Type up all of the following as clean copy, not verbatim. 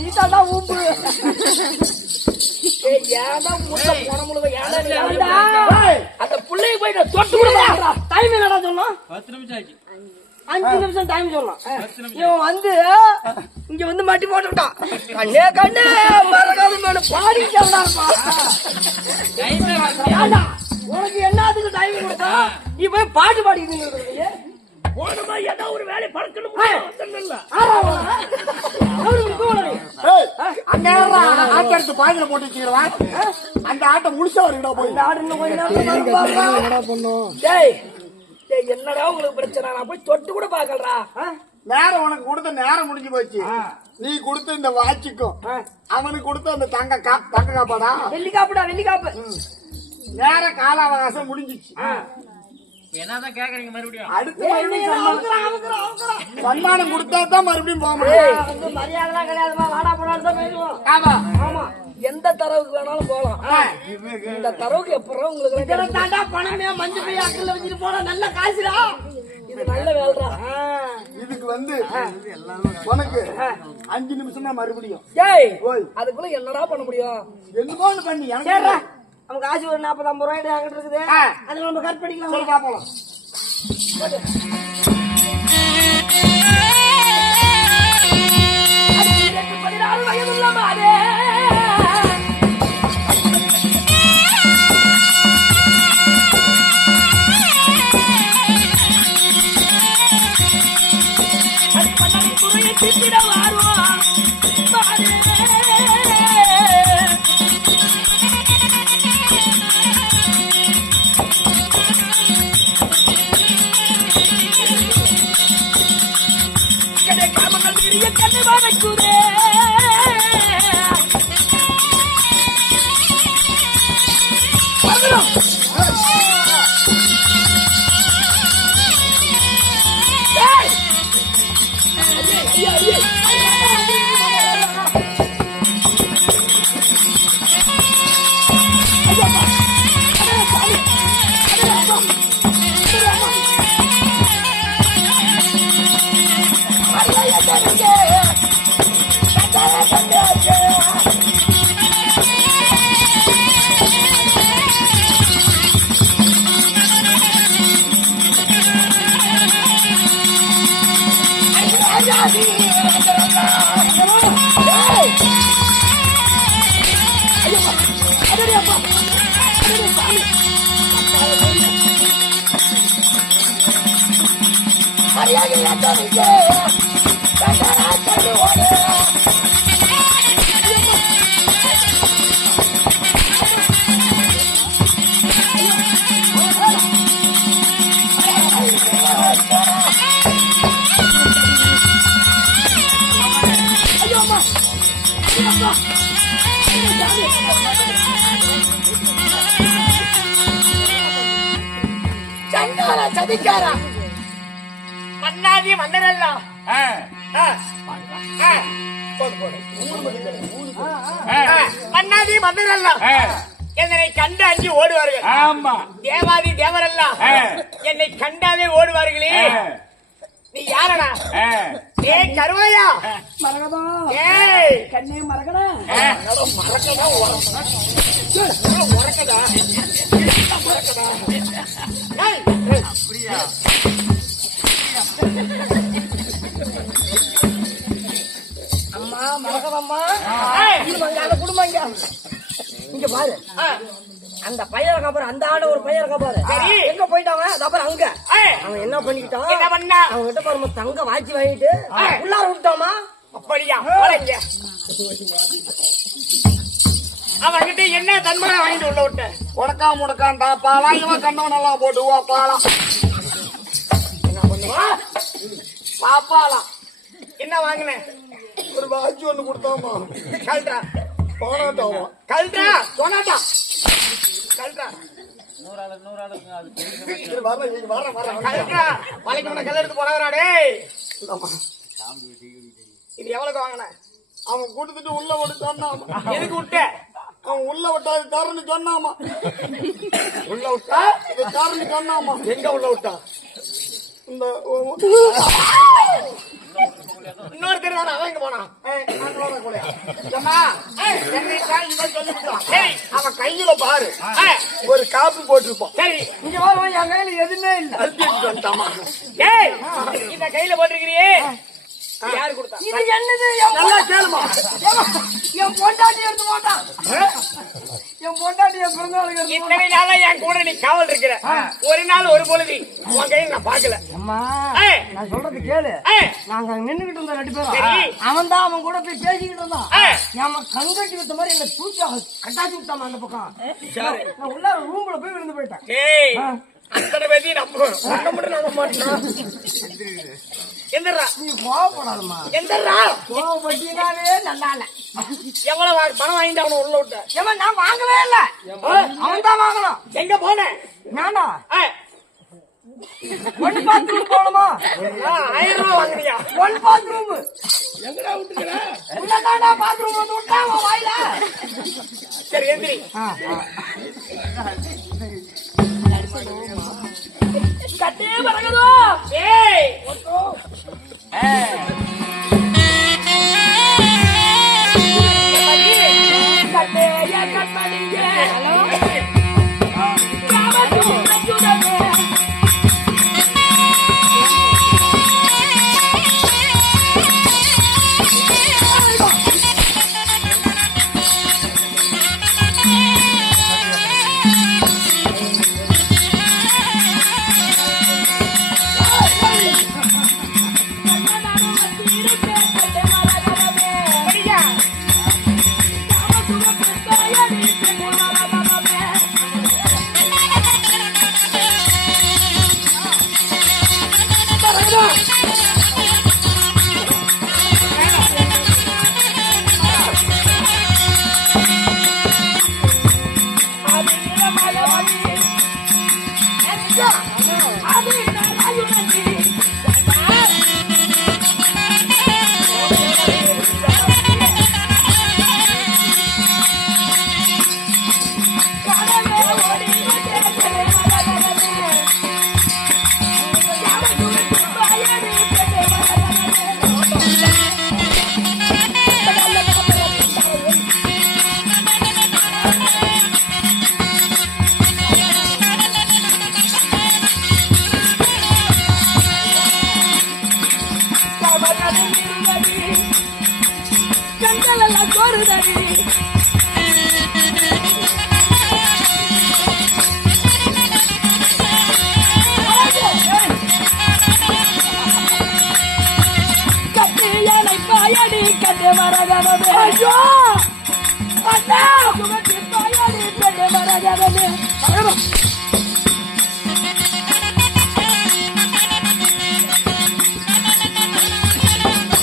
நீ தாண்டா ஊம்பு. அந்த பிள்ளைய போய் தொட்டு கூட டைம் என்னடா சொன்னோம்? 10 நிமிஷம் ஆச்சு. 5 நிமிஷம் டைம் சொல்லலாம். இவன் வந்து இங்க வந்து மாட்டி போட்டுட்டான். கண்ணே கண்ணே மறக்காத மேல பாடிட்டா. உனக்கு என்னதுக்கு டைம் கொடுத்தா? நீ போய் பாட்டு பாடிக்கிட்டு போனமா ஏதோ ஒரு வேலை பறக்கணும். அந்த ஆட்டை எடுத்து பாய்ல போட்டு வச்சுக்கிறவா அந்த ஆட்டை முடிச்சா வருடா போய் என்னடா உங்களுக்கு பிரச்சனை? நான் போய் தொட்டு கூட பாக்கலடா. நேரம் உனக்கு கொடுத்த நேரம் முடிஞ்சு போச்சு. நீ கொடுத்த இந்த வாட்சிக்கும் அவனுக்கு கொடுத்த அந்த தங்க காப்பாடா வெள்ளி காப்புடா வெள்ளி காப்பு. நேர கால அவகாசம் முடிஞ்சிச்சு. என்னதான் கேக்குறீங்க மறுபடியும்? அடுத்து சன்மானம் கொடுத்தா தான் மறுபடியும் போக முடியும். மரியாதைலாம் கிடையாதுமா. வாடா போடான்னு தான் பேசுவோம். ஆமா ஆமா எந்த தரவுக்கு வேணாலும் போகலாம். இந்த தரவுக்கு எப்பறம் உங்களுக்கு தாண்டா பணமே மஞ்சள் பைய அக்கல்ல வச்சுட்டு போனா நல்ல காசுடா. இது நல்ல வேலைடா. இதுக்கு வந்து உனக்கு 5 நிமிஷம் தான் மறுபடியும். அதுக்குள்ள என்னடா பண்ண முடியும்? என்னமோ பண்ணி நமக்கு காசு ஒரு 40-50 ரூபாய் அங்கிட்டு இருக்குது. அது நம்ம கட் பண்ணிக்கலாம். சொல்லி பாப்போம். சதிக்காரா மன்னாதி மன்னரல்ல மன்னாதி மன்னரல்ல என்னை கண்டு அஞ்சு ஓடுவார்கள். ஆமா தேவாதி தேவரல்ல என்னை கண்டாவே ஓடுவார்களே. நீ யாரடா? ஏ கருவாயா மரகதா. ஏய் கண்ணே மரகடா. மரகதா உரக்கடா மரகதா. அப்படியா? அம்மா மரகதம்மா குடும்பம் இங்க பாரு. அந்த பையன் இருக்கா பாரு. அந்த ஆட ஒரு பையன் இருக்கா பாரு. எங்க போயிட்டாங்க? அப்புறம் அங்க அவன் என்ன பண்ணிக்கிட்டான்? என்ன பண்ணா? அவங்க கிட்ட பாரு தங்க வாட்சி வாங்கிட்டு உள்ளார விட்டாமா. அப்படியா? அவன்கிட்ட என்ன தன்மனை வாங்கிட்டு உள்ள விட்ட? உடக்கா முடக்கான்டா பாலா. இவன் கண்ணவன் எல்லாம் போட்டுவா பாலா. என்ன பண்ணுவா? பாப்பாலா என்ன வாங்கின? ஒரு வாட்சி ஒண்ணு கொடுத்தாமா. கல்றா போனாட்டாமா. கல்றா சொன்னாட்டா கல்றா. 100 ஆளு எடுத்து போறாடே. இது எவ்வளவு வாங்கின? அவன் கொடுத்துட்டு உள்ள விட்டு சொன்னாமா. எதுக்கு விட்ட? அவன் உள்ள விட்டா இது தரன்னு சொன்னாமா. உள்ள விட்டா இது தரன்னு சொன்னாமா. எங்க உள்ள விட்டா? இந்த இன்னொரு தெரு தானே அவன் எங்க போனான் நான் சொல்றேன் கூட. ஏம்மா, என்னைத்தான் இவன் சொல்லிவிட்டான். அவன் கையில பாரு ஒரு காப்பு போட்டிருப்பான். சரி இங்க வா, என் கையில எதுவுமே இல்ல. அழுத்திட்டு வந்துட்டாமா. ஏய் இந்த கையில போட்டிருக்கிறியே யாரு கொடுத்தா இது என்னது? நல்லா கேளுமா. என் பொண்டாட்டி எடுத்து போட்டான். என் பொண்டாட்டி என் பிறந்தநாளுக்கு எடுத்து போட்டான். இத்தனை நாளா என் கூட நீ காவல் இருக்கிற ஒரு நாள் ஒரு பொழுது உன் கையை நான் பாக்கல. அம்மா, ஏய். நான் சொல்றது கேளு. ஏய். நாங்க அங்க நின்னுகிட்டு இருந்தோம் 2 பேரும். சரி. அவன் தான் அவன் கூட போய் பேசிக்கிட்டு இருந்தான். ஏய். ஏமா கங்கட்டி விட்ட மாதிரி என்ன தூக்கி கட்டாச்சி விட்டாமா அந்த பக்கம். நான் உள்ள ரூம்ல போய் விழுந்து போயிட்டேன். ஏய் அத்தனை பேதி நம்புறோம் ஒண்ணு மட்டும் நம்ப மாட்டேன். எந்தரா நீ கோவப்படாதம்மா. எந்தரா கோவப்பட்டீங்கன்னாவே நல்லா இல்ல. எவ்வளவு பணம் வாங்கிட்டு அவனை உள்ள விட்ட ஏமா நான் வாங்கவே இல்ல. அவன் தான் வாங்கணும். எங்க போன நானா 1 பாத்ரூம் போகணுமா? 1000 ரூபாய் வாங்குறியா 1 பாத்ரூம் எங்கடா விட்டுக்கிற உள்ளதானா பாத்ரூம் வந்து விட்டா அவன் வாயில. சரி எந்திரி கட்டே பறகுதோ. ஏய் கட்டே யா கட்டடிங்க.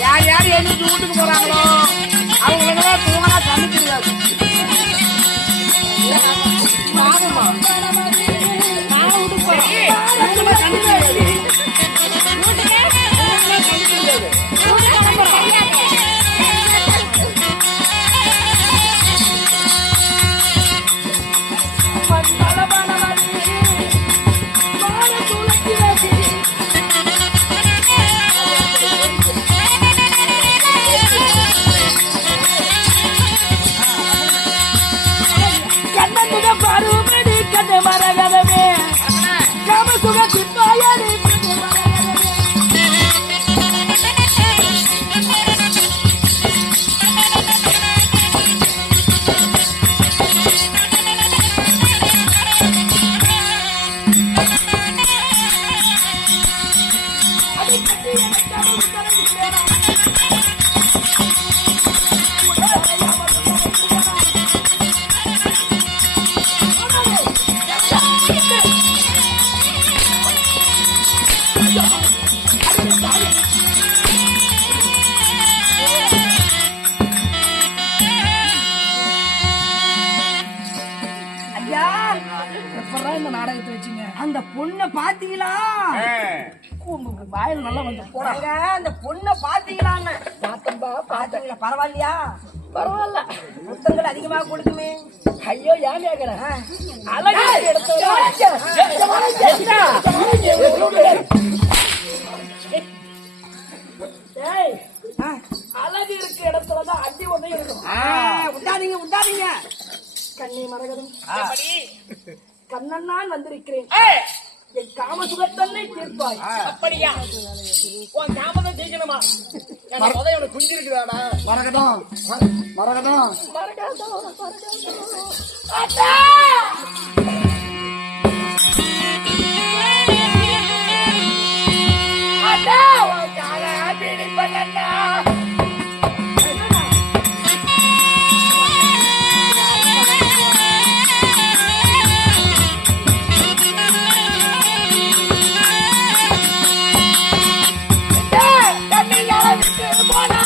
யார் யார் எழுந்து வீட்டுக்கு போறாங்களோ அவங்க தூங்கனா கண்ணு தெரியாது. அந்த பொண்ணை பாத்தீங்களா? வாயில் நல்லா வந்து போறாங்க. அந்த பொண்ணை பாத்தீங்களான்னு பார்த்தம்பா. பாத்தீங்களா? பரவாயில்லையா? பரவாயில்ல. முத்தங்கள் அதிகமா கொடுக்குமே. ஐயோ ஏன் கேக்குற? அழகா எடுத்து கண்ணன் நான் வந்திருக்கிறேன். என் காம சுகத்தன்னை தீர்ப்பாய். அப்படியா? உன் ஞாபகம் ஜெயிக்கணுமா? எனக்கு உதவி குஞ்சு இருக்குதாடா. மரகதம் மரகதம் போடா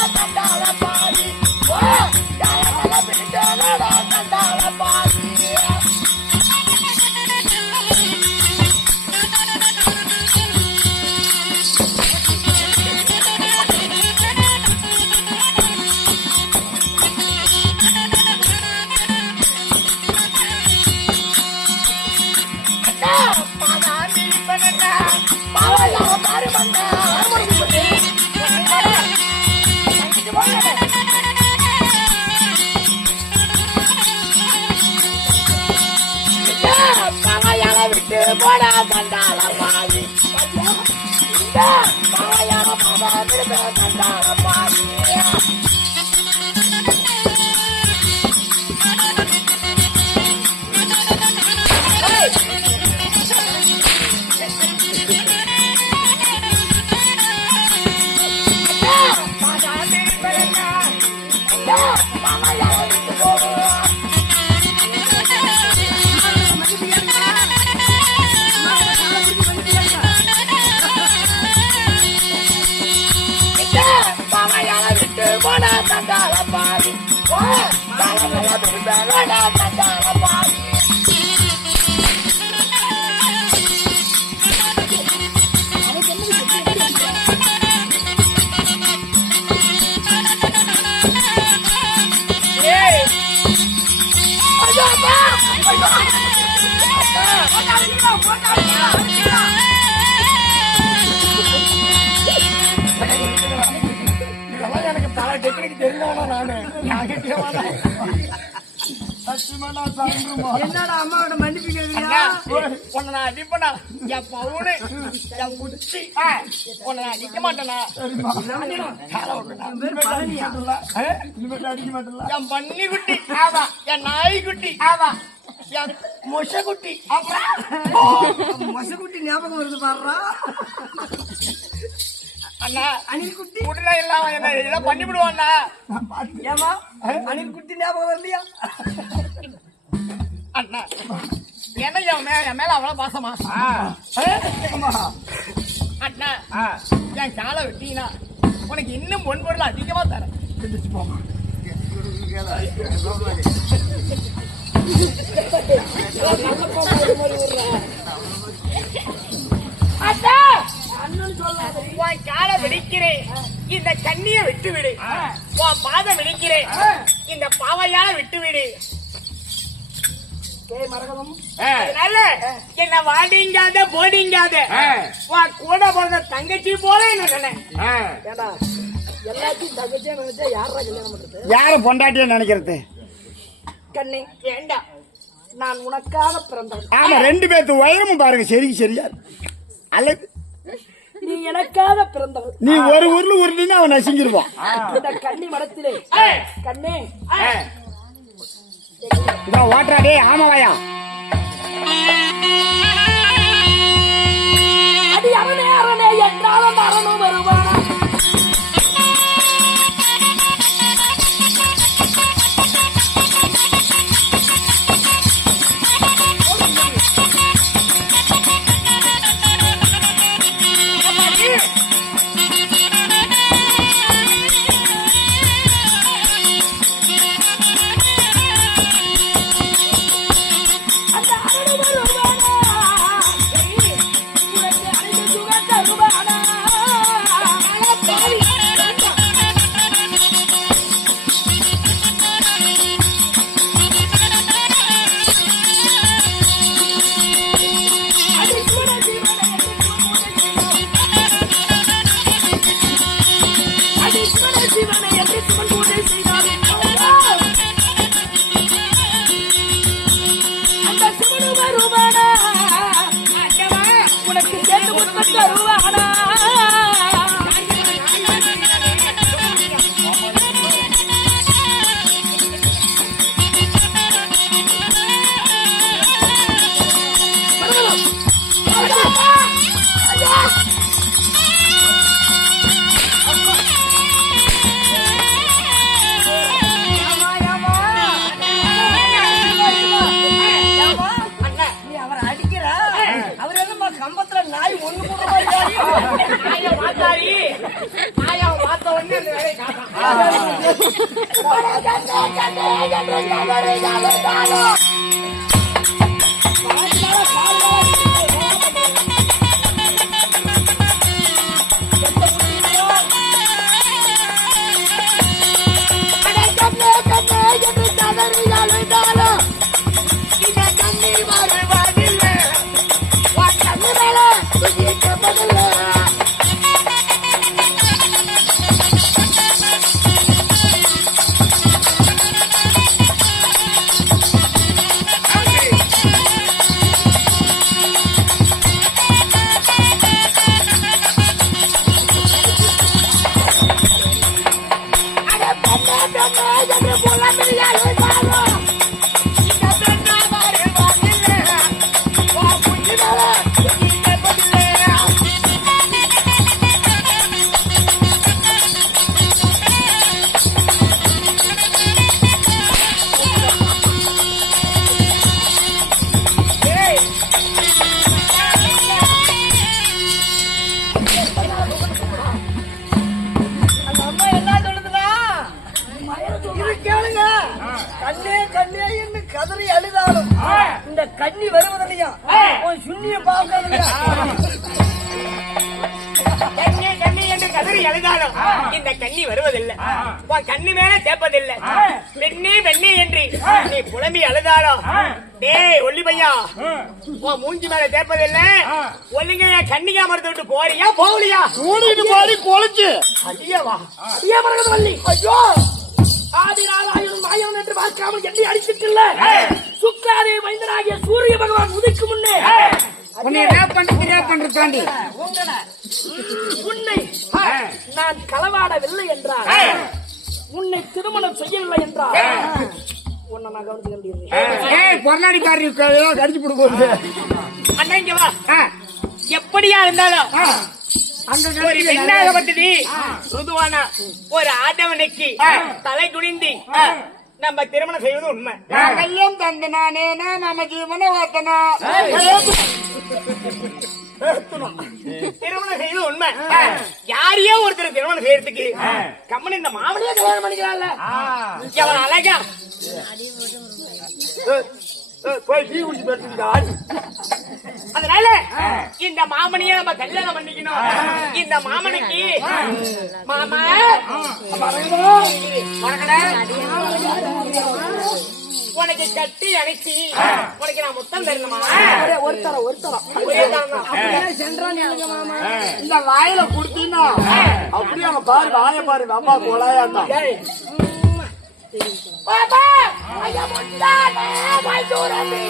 தண்டால பாதி பாவையான பாபா தண்டால பாதி எனக்கு பல டெக்னிக் தெரிஞ்சவனா நானு. என்னடா அம்மாவோட மன்னிப்பு கேட்குறியா? உன்னை நான் அடிப்பேனா? என் பவுனு என் குச்சி உன்னை நான் அடிக்க மாட்டேனா? அடிக்க மாட்டல. என் பன்னி குட்டி என் நாய் குட்டி என் மொச குட்டி மொசக்குட்டி ஞாபகம் வருது பாடுறா. அண்ணா அணில் குட்டி குட்டில இல்லாம என்ன இதெல்லாம் பண்ணி விடுவாண்ணா. ஏமா அணில் குட்டி ஞாபகம் வரலையா? அண்ணா என்ன என் மேல அவ்வளவு பாசமா? அண்ணா என் காலை வெட்டினா உனக்கு இன்னும் பொன்பொருள் அதிகமா தரேன். உன் காலை வெடிக்கிறேன், இந்த கண்ணிய விட்டு விடு. உன் பாதம் வெடிக்கிறேன், இந்த பாவையால விட்டு விடு. அதனால என்ன வாடிங்காத போடிங்காத உன் கூட பிறந்த தங்கச்சி போல என்ன சொன்னேன். எல்லாத்தையும் தங்கச்சியா நினைச்சா யாரா கல்யாணம் பண்றது? யாரும் பொண்டாட்டியா நினைக்கிறது? கண்ணே வேண்டாம், நான் உனக்காக பிறந்தவன். ஆமா, ரெண்டு பேர்த்து உயரமும் பாருங்க சரியா அழகு. நீ எனக்காக பிறந்தவன். நீ ஒரு ஊர்ல உருளினா அவன் நசிங்கிருவான். இந்த கன்னி மடத்திலே கண்ணே இதான் ஓட்டுறாடே. ஆமாவாயா அடி அரணே அரணே என்றாலும் அரணும் வருவானா? நாய் ஒண்ணு கூட வாய்க்காரி. நாயை பார்த்தாரி நாயை பார்த்த உடனே அந்த வேலையை காட்டான். அந்த அம்மா என்ன சொல்லுதுன்னா, இது கேளுங்க. கண்ணே கண்ணே என்று கதறி அழுதாலும் இந்த கண்ணி வருவதில்லையா, உன் சுண்ணிய பார்க்கறதில்லையா. கண்ணே கண்ணே என்று கதறி அழுதாலும் இந்த கண்ணி வருவதில்லை. உன் கண்ணு மேல தேப்பதில்லை. பெண்ணே பெண்ணே என்று நீ புலம்பி அழுதாலும் டேய் ஒல்லி பையா உன் மூஞ்சி மேல தேப்பதில்லை. ஒல்லிங்க கண்ணிக்கா மரத்தை விட்டு போறியா போகலையா? கூடிட்டு பாடி கொலைச்சு அடியவா அடியா மரகத வள்ளி. ஐயோ ஆதிரால் ஆயுள் மாயம் என்று பார்க்காமல் என்னை அடிச்சிட்டுல்ல. சுக்காதே மைந்தனாகிய சூரிய பகவான் உதிக்கு முன்னே உன்னை ரேப் பண்றதாண்டி உன்னை நான் களவாடவில்லை என்றால், உன்னை திருமணம் செய்யவில்லை என்றால் உன்னை நான் கவனிச்சுக்கிறேன். பொருளாடிக்காரி கடிச்சு போடுவோம். அண்ணா இங்க வா. எப்படியா இருந்தாலும் ஒரு பெண்ணாகப்பட்டது ருதுவானா ஒரு ஆடவனுக்கு தலை குனிந்து நம்ம திருமணம் செய்வது உண்மை. கல்யாணம் தந்து நானே நம்ம ஜீவன வாத்தனா திருமணம் செய்வது உண்மை. யாரையோ ஒருத்தர் திருமணம் செய்யறதுக்கு கம்மன் இந்த மாமனையே கல்யாணம் பண்ணிக்கலாம்ல. அவன் அழகா போய் டீ குடிச்சு பேசுறீங்க. அதனால இந்த மாமனையே நம்ம கல்யாணம் பண்ணிக்கணும். இந்த மாமனுக்கு மாமா உனக்கு கட்டி அணைச்சி உனக்கு நான் முத்தம் தரணுமா? ஒரு தரம் ஒரே தரம் தான். இந்த வாயில குடுத்தீங்கன்னா அப்படியே அங்க பாரு வாய பாரு அம்மா கொலாயா தான். பாப்பா ஐயா முந்தானே மைசூரமே.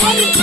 Sorry.